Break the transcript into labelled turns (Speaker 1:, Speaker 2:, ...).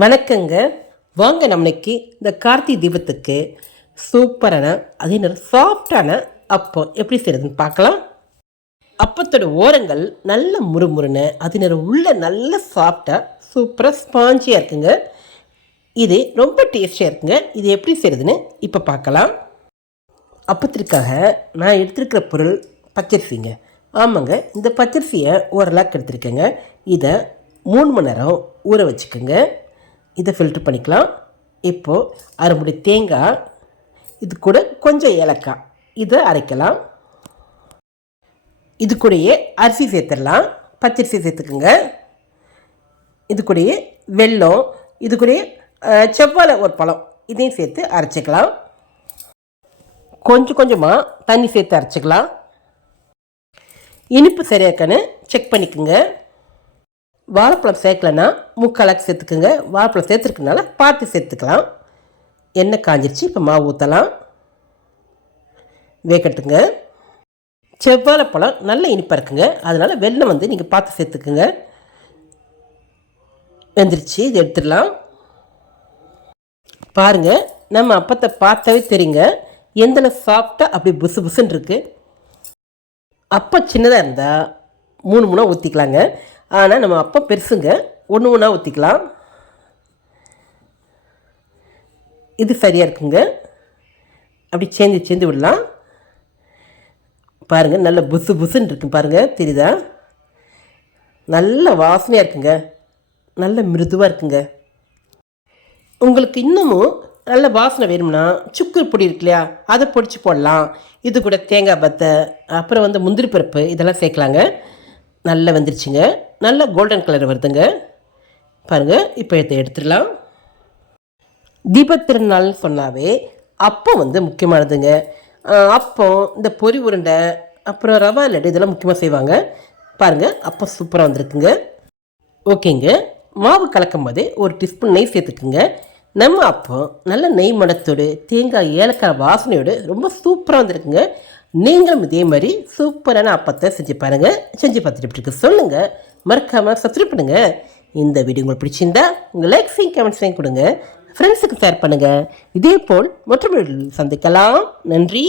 Speaker 1: வணக்கங்க. வாங்க நம்மளுக்கு இந்த கார்த்திகை தீபத்துக்கு சூப்பரான அதே நேரம் சாஃப்டான அப்பம் எப்படி செய்யறதுன்னு பார்க்கலாம். அப்பத்தோட ஓரங்கள் நல்ல முறுமுறுன்னு அதே நேரம் உள்ள நல்ல சாஃப்டாக சூப்பராக ஸ்பாஞ்சியாக இருக்குங்க. இது ரொம்ப டேஸ்டியாக இருக்குங்க. இது எப்படி செய்யறதுன்னு இப்போ பார்க்கலாம். அப்பத்திற்காக நான் எடுத்திருக்கிற பொருள் பச்சரிசிங்க. ஆமாங்க இந்த பச்சரிசியை ஓரளவுக்கு எடுத்திருக்கேங்க. இதை மூணு மணி நேரம் ஊற வச்சுக்கோங்க. இதை ஃபில்ட்ரு பண்ணிக்கலாம். இப்போது அரைமுடி தேங்காய் இது கூட கொஞ்சம் ஏலக்காய். இதை அரைக்கலாம். இது கூடயே அரிசி சேர்த்துடலாம். பச்சரிசி சேர்த்துக்குங்க. இது கூடயே வெல்லம் இது கூடயே செவ்வாழை ஒரு பழம். இதையும் சேர்த்து அரைச்சிக்கலாம். கொஞ்சம் கொஞ்சமாக தண்ணி சேர்த்து அரைச்சிக்கலாம். இனிப்பு சரியா இருக்கான்னு செக் பண்ணிக்கோங்க. வாழைப்பழம் சேர்க்கலன்னா முக்காலாக்கு சேர்த்துக்குங்க. வாழைப்பழம் சேர்த்துருக்கனால பார்த்து சேர்த்துக்கலாம். எண்ணெய் காஞ்சிருச்சு இப்போ மாவு ஊற்றலாம் வேகட்டுங்க. செவ்வாழைப்பழம் நல்ல இனிப்பாக இருக்குங்க. அதனால் வெள்ளம் வந்து நீங்கள் பார்த்து சேர்த்துக்குங்க. வெந்துருச்சு இது எடுத்துடலாம். பாருங்கள் நம்ம அப்பத்தை பார்த்தாவே தெரியுங்க. எந்தளவு சாஃப்டாக அப்படி புசு புசுன்னு இருக்குது அப்போ சின்னதாக இருந்தால் மூணு மூணாக ஊற்றிக்கலாங்க ஆனால் நம்ம அப்போ பெருசுங்க. ஒன்று ஒன்றா ஊற்றிக்கலாம் இது சரியாக இருக்குங்க. அப்படி சேர்ந்து சேர்ந்து விடலாம். பாருங்கள் நல்ல புசு புசுன்னு இருக்கு பாருங்கள் தெரியுதா? நல்ல வாசனையாக இருக்குங்க. நல்ல மிருதுவாக இருக்குங்க. உங்களுக்கு இன்னமும் நல்ல வாசனை வேணும்னா சுக்கு பொடி இருக்கு இல்லையா? அதை பொடிச்சு போடலாம். இது கூட தேங்காய் பத்தை அப்புறம் வந்து முந்திரி பருப்பு இதெல்லாம் சேர்க்கலாங்க. நல்லா வந்துருச்சுங்க. நல்லா கோல்டன் கலர் வருதுங்க. பாருங்கள் இப்போ இதை எடுத்துடலாம். தீபத்திருநாள்னு சொன்னாவே அப்பம் வந்து முக்கியமானதுங்க. அப்பம் இந்த பொரி உருண்டை அப்புறம் ரவா லட்டு இதெல்லாம் முக்கியமாக செய்வாங்க. பாருங்கள் அப்பம் சூப்பராக வந்திருக்குங்க. ஓகேங்க. மாவு கலக்கும் போதே ஒரு டீஸ்பூன் நெய் சேர்த்துக்குங்க. நம்ம அப்போ நல்ல நெய் மணத்தோடு தேங்காய் ஏலக்காய் வாசனையோடு ரொம்ப சூப்பராக வந்திருக்குங்க. நீங்களும் இதே மாதிரி சூப்பரான அப்பத்தை செஞ்சு பாருங்கள் செஞ்சு பார்த்துட்டு எப்படி சொல்லுங்கள் மறக்காமல் சப்ஸ்கிரைப் பண்ணுங்கள் இந்த வீடியோ உங்களுக்கு பிடிச்சிருந்தா உங்கள் லைக்ஸையும் கமெண்ட்ஸையும் கொடுங்க. ஃப்ரெண்ட்ஸுக்கு ஷேர் பண்ணுங்கள் இதே போல் மற்றொரு சந்திக்கலாம். நன்றி.